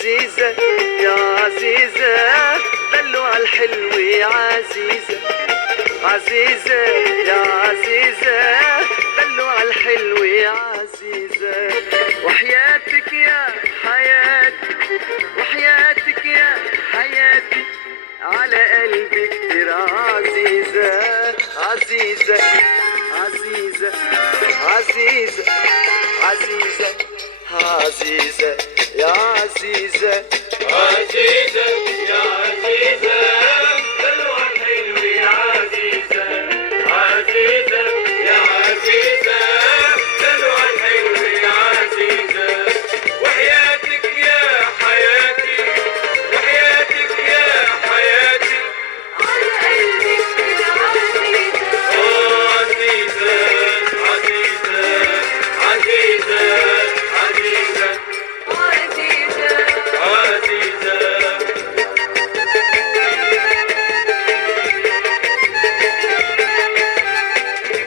عزيزة يا عزيزة دلوع الحلو يا عزيزة، عزيزة يا عزيزة دلوع الحلو يا عزيزة، وحياتك يا حياتي وحياتك يا حياتي على قلبي كتير عزيزة، عزيزة عزيزة عزيزة عزيزة عزيزة يا عزيزة، عزيزة يا عزيزة دلوع الحلو يا عزيزة، عزيزة يا عزيزة دلوع الحلو يا عزيزة، وحياتك يا حياتي وحياتك يا حياتي على قلبك يا عزيزة، عزيزة عزيزة عزيزة عزيزة عزيزة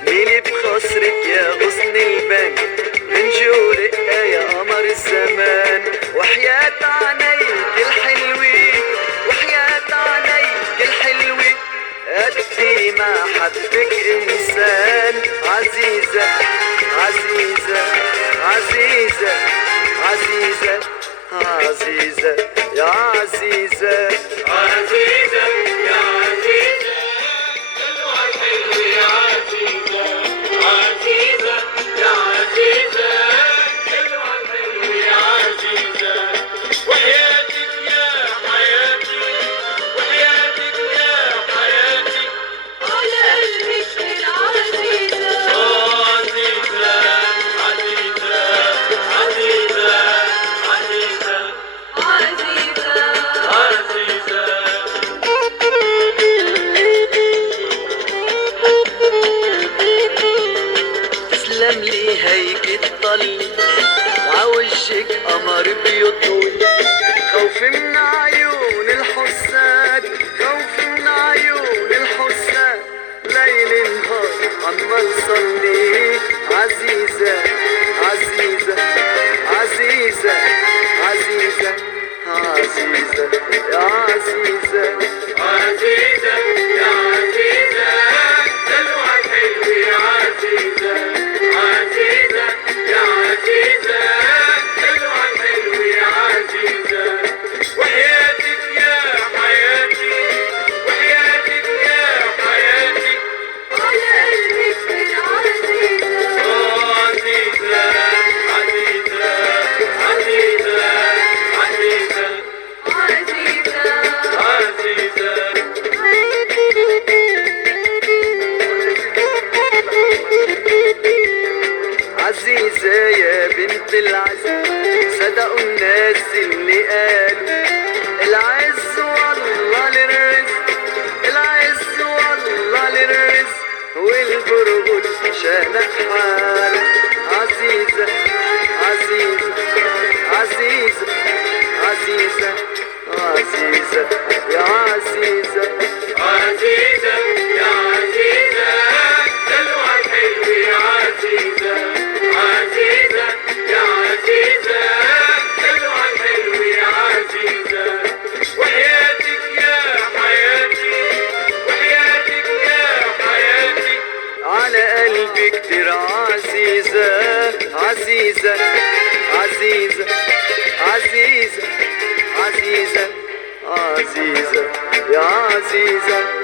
مين بخصرك يا غصن البن من جورك يا قمر الزمان، وحياة عينيك الحلوة وحياة عينيك الحلوة قدي ما حبك إنسان، عزيزة عزيزة عزيزة عزيزة عزيزة يا عزيزة، عزيزة يا عزيزة دلوع الحلو يا عزيزة، عزيزة يا عزيزة دلوع الحلو يا عزيزة، وحياتك يا حياتي وحياتك يا حياتي على قلبك يا عزيزة، عزيزة عزيزة عزيزة عزيزة عزيزة عزيزة تسلم لي هيك تطلي عوجك قمر بيضوي، خوف من عيون الحساد خوف من عيون الحساد ليل نهار عم نصلي، عزيزة عزيزة عزيزة عزيزة عزيزة يا عزيزة، عزيزة يا عزيزة دلوع الحلو يا عزيزة، عزيزة يا عزيزة دلوع الحلو يا عزيزة، وحياتك يا حياتي وحياتك يا حياتي على قلبك يا عزيزة، عزيزة عزيزة عزيزة عزيزة عزيزة عزيزة يا بنت العز صدقوا الناس اللي قالوا العز والله للرزق، العز والله للرزق والبرغل شانق حاله، عزيزة عزيزة عزيزة عزيزة عزيزة يا عزيزة، عزيزة يا عزيزة دلوع الحلو يا عزيزة، عزيزة يا عزيزة دلوع الحلو يا عزيزة، وحياتك يا حياتي وحياتك يا حياتي على قلبي كتير عزيزة، عزيزة عزيزة عزيزة عزيزة عزيزة يا عزيزة.